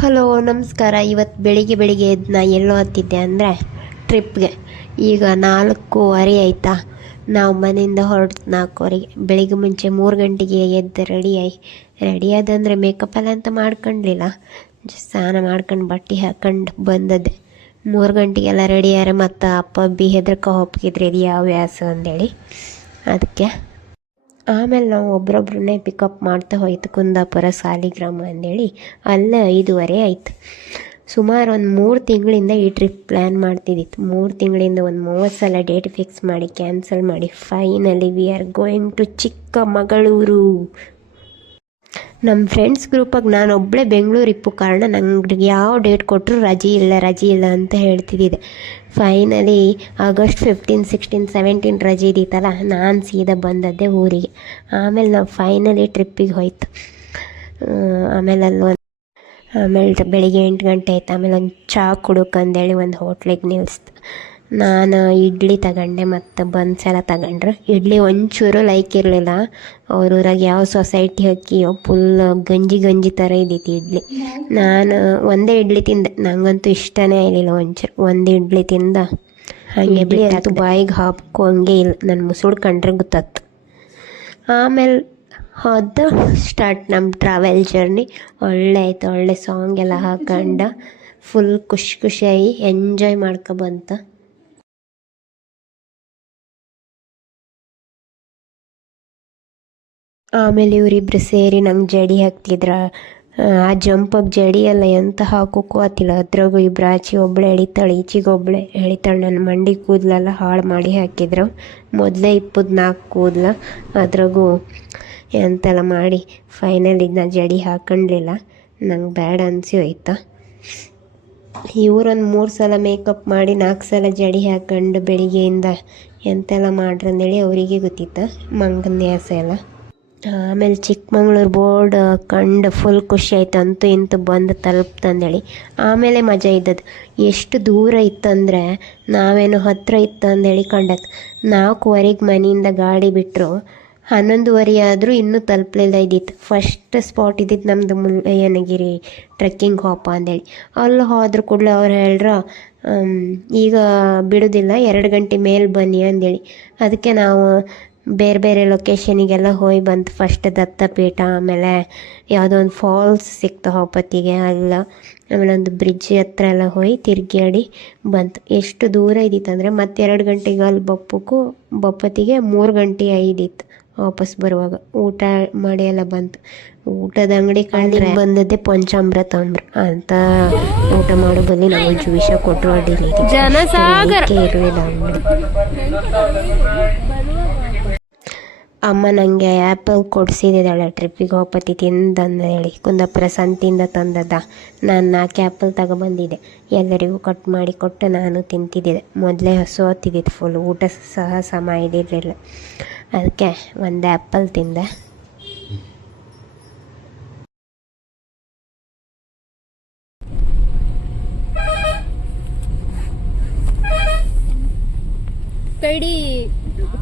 Hello, ನಮಸ್ಕಾರ. ಇವತ್ತು ಬೆಳಿಗ್ಗೆ ಬೆಳಿಗ್ಗೆ ನಾ ಎಲ್ಲೋ ಹತ್ತಿದ್ದೆ ಅಂದರೆ ಟ್ರಿಪ್ಗೆ. ಈಗ ನಾಲ್ಕೂವರೆ ಆಯಿತಾ. ನಾವು ಮನೆಯಿಂದ ಹೊರಟು ನಾಲ್ಕುವರೆಗೆ. ಬೆಳಿಗ್ಗೆ ಮುಂಚೆ ಮೂರು ಗಂಟೆಗೆ ಎದ್ದು ರೆಡಿ ಆಗಿ ರೆಡಿ ಆದಂದರೆ ಮೇಕಪ್ ಎಲ್ಲ ಅಂತ ಮಾಡ್ಕೊಂಡಿಲ್ಲ. ಸ್ನಾನ ಮಾಡ್ಕೊಂಡು ಬಟ್ಟೆ ಹಾಕೊಂಡು ಬಂದದ್ದೆ. ಮೂರು ಗಂಟೆಗೆಲ್ಲ ರೆಡಿ ಆದ್ರೆ ಮತ್ತು ಅಪ್ಪ ಬಿ ಹೆದರ್ಕ ಹೋಗ್ತಿದ್ರಿ. ಇದು ಯಾವ ವ್ಯಾಸ ಅಂದೇಳಿ. ಅದಕ್ಕೆ ಆಮೇಲೆ ನಾವು ಒಬ್ರೊಬ್ರನ್ನೇ ಪಿಕಪ್ ಮಾಡ್ತಾ ಹೋಯ್ತು ಕುಂದಾಪುರ ಸಾಲಿಗ್ರಾಮ ಅಂದೇಳಿ. ಅಲ್ಲೇ ಐದೂವರೆ ಆಯ್ತು. ಸುಮಾರು ಒಂದು ಮೂರು ತಿಂಗಳಿಂದ ಈ ಟ್ರಿಪ್ ಪ್ಲ್ಯಾನ್ ಮಾಡ್ತಿದ್ದಿತ್ತು ಮೂರು ತಿಂಗಳಿಂದ ಒಂದು ಮೂವತ್ತು ಸಲ ಡೇಟ್ ಫಿಕ್ಸ್ ಮಾಡಿ ಕ್ಯಾನ್ಸಲ್ ಮಾಡಿ. Finally we are going to Chikkamagaluru ನಮ್ಮ ಫ್ರೆಂಡ್ಸ್ ಗ್ರೂಪಾಗಿ ನಾನು ಒಬ್ಬಳೇ ಬೆಂಗಳೂರು ಇಪ್ಪು ಕಾರಣ ನಂಗೆ ಯಾವ ಡೇಟ್ ಕೊಟ್ಟರು ರಜೆ ಇಲ್ಲ ರಜೆ ಇಲ್ಲ ಅಂತ ಹೇಳ್ತಿದ್ದಿದೆ finally August fifteen sixteen seventeen ರಜೆ ಇದ್ದಿತ್ತಲ್ಲ ನಾನು ಸೀದಾ ಬಂದದ್ದೆ ಊರಿಗೆ. ಆಮೇಲೆ ನಾವು ಫೈನಲಿ ಟ್ರಿಪ್ಪಿಗೆ ಹೋಯ್ತು. ಆಮೇಲೆ ಅಲ್ಲಿ ಆಮೇಲೆ ಬೆಳಿಗ್ಗೆ ಎಂಟು ಗಂಟೆ ಆಯ್ತು. ಆಮೇಲೆ ಒಂದು ಚಹಾ ಕುಡುಕಂದೇಳಿ ಒಂದು ಹೋಟ್ಲಿಗೆ ನಿಲ್ಲಿಸ್ತು ನಾನು ಇಡ್ಲಿ ತಗೊಂಡೆ ಮತ್ತು ಬನ್ಸ್ ಎಲ್ಲ ತಗೊಂಡ್ರು. ಇಡ್ಲಿ ಒಂಚೂರು ಲೈಕ್ ಇರಲಿಲ್ಲ. ಅವ್ರ ಊರಾಗ ಯಾವ ಸೊಸೈಟಿ ಅಕ್ಕಿಯೋ ಫುಲ್ ಗಂಜಿ ಗಂಜಿ ಥರ ಇದ್ದಿತ್ತು ಇಡ್ಲಿ. ನಾನು ಒಂದೇ ಇಡ್ಲಿ ತಿಂದೆ ನಂಗಂತೂ ಇಷ್ಟನೇ ಆಗಲಿಲ್ಲ ಒಂಚೂರು. ಒಂದು ಇಡ್ಲಿ ತಿಂದ. ಹಾಗೆ ಅದು ಬಾಯಿಗೆ ಹಾಕೋ ಹಂಗೆ ಇಲ್ಲ. ನನ್ನ ಮುಸುಳು ಕಂಡ್ರೆ ಗೊತ್ತಾಯ್ತು ಆಮೇಲೆ ಅದು ಸ್ಟಾರ್ಟ್ ನಮ್ಮ ಟ್ರಾವೆಲ್ ಜರ್ನಿ ಒಳ್ಳೆ ಆಯ್ತು ಒಳ್ಳೆ ಸಾಂಗ್ ಎಲ್ಲ ಹಾಕೊಂಡು. ಫುಲ್ ಖುಷಿ ಖುಷಿಯಾಗಿ ಎಂಜಾಯ್ ಮಾಡ್ಕೊ ಆಮೇಲೆ ಇವರಿಬ್ರು ಸೇರಿ ನಂಗೆ ಜಡಿ ಹಾಕ್ತಿದ್ರ. ಆ ಜಂಪಾಗಿ ಜಡಿ ಎಲ್ಲ ಎಂತ ಹಾಕೋಕ್ಕೂ ಆತಿಲ್ಲ ಅದ್ರಾಗೂ ಇಬ್ರು ಆಚೆ ಒಬ್ಳೆ ಎಳಿತಾಳೆ ಈಚೆಗೆ ಒಬ್ಳೆ ಎಳಿತಾಳೆ ನನ್ನ ಮಂಡಿ ಕೂದಲೆಲ್ಲ ಹಾಳು ಮಾಡಿ ಹಾಕಿದ್ರು. ಮೊದಲೇ ಇಪ್ಪದ ನಾಲ್ಕು ಕೂದಲ. ಅದ್ರಾಗೂ ಎಂತೆಲ್ಲ ಮಾಡಿ ಫೈನಲ್ ಇದನ್ನ ಜಡಿ ಹಾಕೊಂಡ್ಲಿಲ್ಲ. ನಂಗೆ ಬ್ಯಾಡ ಅನಿಸಿ ಹೋಯ್ತಾ ಇವರೊಂದು ಮೂರು ಸಲ ಮೇಕಪ್ ಮಾಡಿ ನಾಲ್ಕು ಸಲ ಜಡಿ ಹಾಕೊಂಡು ಬೆಳಿಗ್ಗೆಯಿಂದ ಎಂತೆಲ್ಲ ಮಾಡ್ರಂದೇಳಿ ಅವರಿಗೆ ಗೊತ್ತಿತ್ತು. ಮಂಗನ್ಯಾಸ ಎಲ್ಲ. ಆಮೇಲೆ ಚಿಕ್ಕಮಂಗ್ಳೂರು ಬೋರ್ಡ್ ಕಂಡು ಫುಲ್ ಖುಷಿ ಆಯ್ತು. ಅಂತೂ ಇಂತೂ ಬಂದು ತಲುಪ್ತಂದೇಳಿ ಆಮೇಲೆ ಮಜಾ ಇದ್ದದ್ದು. ಎಷ್ಟು ದೂರ ಇತ್ತಂದರೆ ನಾವೇನು ಹತ್ತಿರ ಇತ್ತು ಅಂದೇಳಿ ಕಂಡದ್ದು ನಾಲ್ಕುವರೆಗೆ ಮನೆಯಿಂದ ಗಾಡಿ ಬಿಟ್ಟರು ಹನ್ನೊಂದುವರೆ ಆದರೂ ಇನ್ನೂ ತಲುಪಲಿಲ್ಲ ಇದ್ದಿತ್ತು. ಫಸ್ಟ್ ಸ್ಪಾಟ್ ಇದ್ದಿತ್ತು ನಮ್ಮದು ಮುಳ್ಳಯ್ಯನಗಿರಿ ಟ್ರೆಕ್ಕಿಂಗ್ ಹಾಪ ಅಂದೇಳಿ. ಅಲ್ಲಿ ಹೋದ್ರ ಕೂಡಲೇ ಅವ್ರು ಹೇಳ್ರ ಈಗ ಬಿಡೋದಿಲ್ಲ. ಎರಡು ಗಂಟೆ ಮೇಲೆ ಬನ್ನಿ ಅಂದೇಳಿ. ಅದಕ್ಕೆ ನಾವು ಬೇರೆ ಬೇರೆ ಲೊಕೇಶನಿಗೆಲ್ಲ ಹೋಗಿ ಬಂತು ಫಸ್ಟ್ ದತ್ತಪೀಠ ಆಮೇಲೆ ಯಾವುದೋ ಒಂದು ಫಾಲ್ಸ್ ಸಿಕ್ತು ಹೋಪತ್ತಿಗೆ ಅಲ್ಲ. ಆಮೇಲೆ ಒಂದು ಬ್ರಿಡ್ಜ್ ಹತ್ರ ಎಲ್ಲ ಹೋಗಿ ತಿರುಗಾಡಿ ಬಂತು. ಎಷ್ಟು ದೂರ ಇದ್ದಿತ್ತು ಅಂದರೆ ಮತ್ತೆ ಎರಡು ಗಂಟೆಗೆ ಅಲ್ಲಿ ಬಪ್ಪಕ್ಕೂ ಬಪ್ಪತ್ತಿಗೆ ಮೂರು ಗಂಟೆ ಐದಿತ್ತು ವಾಪಸ್ ಬರುವಾಗ. ಊಟ ಮಾಡಿ ಎಲ್ಲ ಬಂತು. ಊಟದ ಅಂಗಡಿ ಕಂಡು ಬಂದದ್ದೇ ಪಂಚಾಮೃತ ಅಂದ್ರು. ಅಂತ ಊಟ ಮಾಡೋ ಬದಲು ನಾವು ಜ್ಯೂಷ ಕೊಟ್ಟರು ಅಡ್ಡಿಲ್ಲ ಜನಸಾಗರ. ಇರಲಿಲ್ಲ ಅಂಗಡಿ ಅಮ್ಮ ನನಗೆ ಆ್ಯಪಲ್ ಕೊಡಿಸಿದ್ದಾಳೆ. ಟ್ರಿಪ್ಪಿಗೆ ಹೋಗ್ಬತ್ತಿ ತಿಂದಂದು ಹೇಳಿ. ಕುಂದಾಪುರ ಸಂತಿಂದ ತಂದದ್ದ. ನಾನು ನಾಲ್ಕು ಆ್ಯಪಲ್ ತಗೊಬಂದಿದ್ದೆ. ಎಲ್ಲರಿಗೂ ಕಟ್ ಮಾಡಿ ಕೊಟ್ಟು ನಾನು ತಿಂತಿದ್ದೆ ಮೊದಲೇ ಹಸು ಫುಲ್ ಊಟ ಸಹ ಸಮ ಇದ್ದಿರಲಿಲ್ಲ. ಅದಕ್ಕೆ ಒಂದು ಆ್ಯಪಲ್ ತಿಂದೆ. ಕೈಡಿ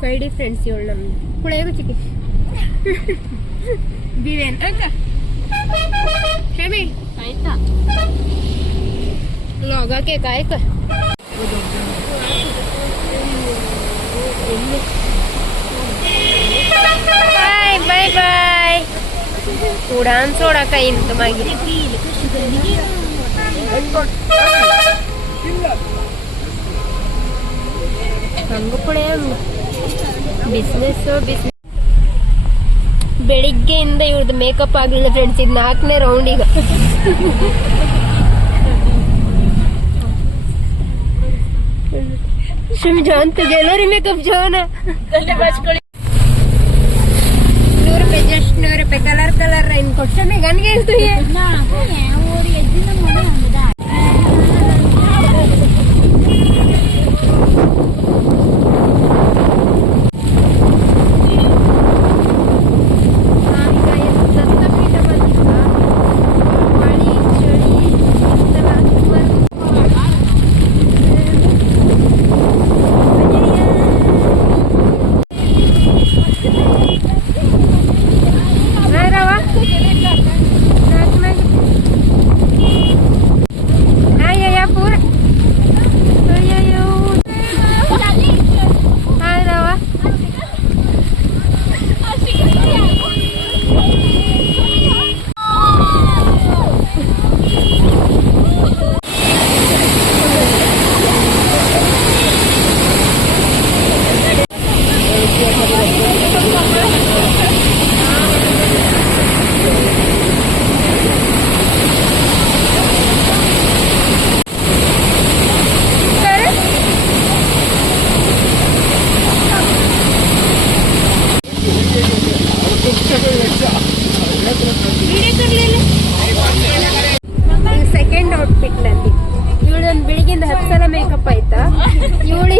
ಕೈಡಿ ಫ್ರೆಂಡ್ಸ್ ಇವಳು ನಮ್ಮ ಕುಳಿಯಾಗ ಚಿಕ್ಕ ಬಿರಿಯಾನಿ ಅಂತ ಹೇಳಿ ಆಯ್ತಾ ಲೋಗಕ್ಕೆ ಕಾಯಕ ಬಾಯ್ ಬಾಯ್ ಬಾಯ್ ಉಡಾನ್ ಸೋಡಾಕ ಇಂತು ಮಾಗಿ ಹಂಗ ಪುಳಿಯ ಬಿಸ್ನೆಸ್ ಬಿಸ್ನೆಸ್ ಬೆಳಿಗ್ಗೆಯಿಂದ ಇವ್ರದ್ದು ಮೇಕಪ್ ಆಗಲಿಲ್ಲ ಫ್ರೆಂಡ್ಸ್ ಇದು ನಾಲ್ಕನೇ ರೌಂಡ್ ಈಗ ಶಿಮ್ ಜಾನ್ ಎಲ್ಲರಿ ಮೇಕಪ್ ಜಾನ್ ನೂರು ರೂಪಾಯಿ ಜಸ್ಟ್ ನೂರು ರೂಪಾಯಿ ಕಲರ್ ಕಲರ್ ಇನ್ ಕೊಡ್ಸಮೆ ಗನ್ಗೆ ಹೇಳ್ತೀವಿ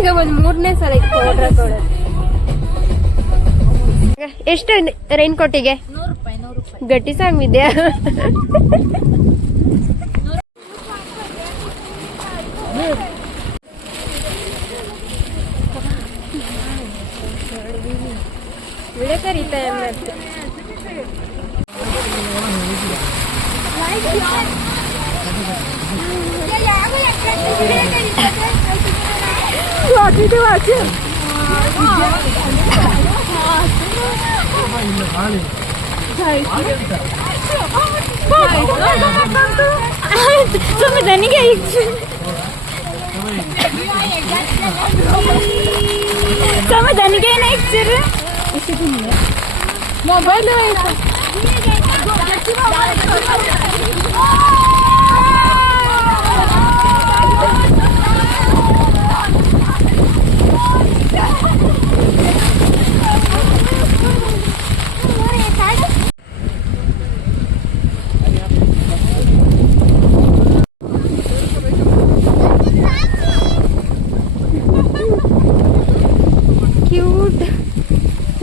ಈಗ ಒಂದ್ ಮೂರನೇ ಸಲ ಪೌಡ್ರ್ ಹಾಕೊಳ್ಳೋದು ಎಷ್ಟು ರೈನ್ ಕೋಟಿಗೆ ಗಟ್ಟಿ ಸಾಂಗ್ ವಿದ್ಯಾ? ವಿಡಿಯೋ ಕರೀತಾ Guardi, guardi. Some running action. Some running action. Mobile.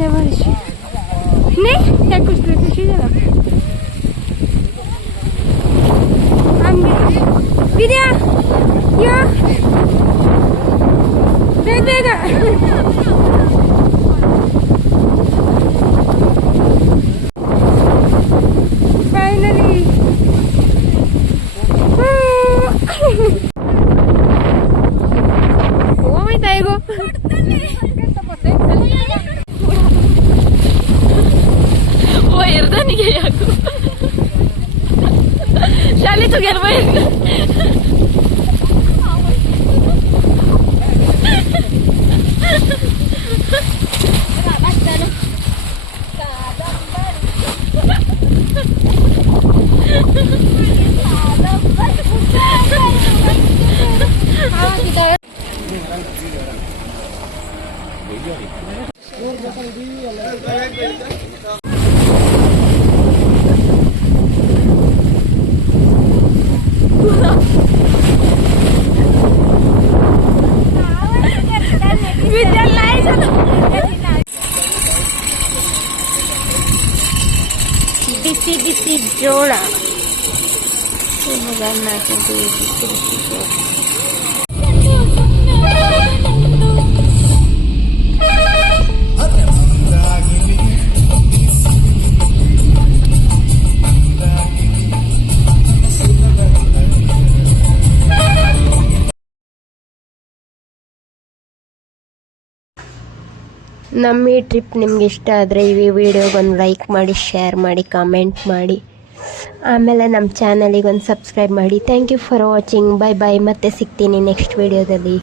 şey var işi. Ne? Tek kuştur. ಜೋಳ ನಮ್ಮ ಈ ಟ್ರಿಪ್ ನಿಮ್ಗೆ ಇಷ್ಟ ಆದರೆ ಈ ವಿಡಿಯೋಗೊಂದು ಲೈಕ್ ಮಾಡಿ ಶೇರ್ ಮಾಡಿ ಕಾಮೆಂಟ್ ಮಾಡಿ. ಆಮೇಲೆ ನಮ್ಮ ಚಾನಲಿಗೆ ಒಂದು ಸಬ್ಸ್ಕ್ರೈಬ್ ಮಾಡಿ. Thank you for watching bye bye ಮತ್ತೆ ಸಿಗ್ತೀನಿ ನೆಕ್ಸ್ಟ್ ವಿಡಿಯೋದಲ್ಲಿ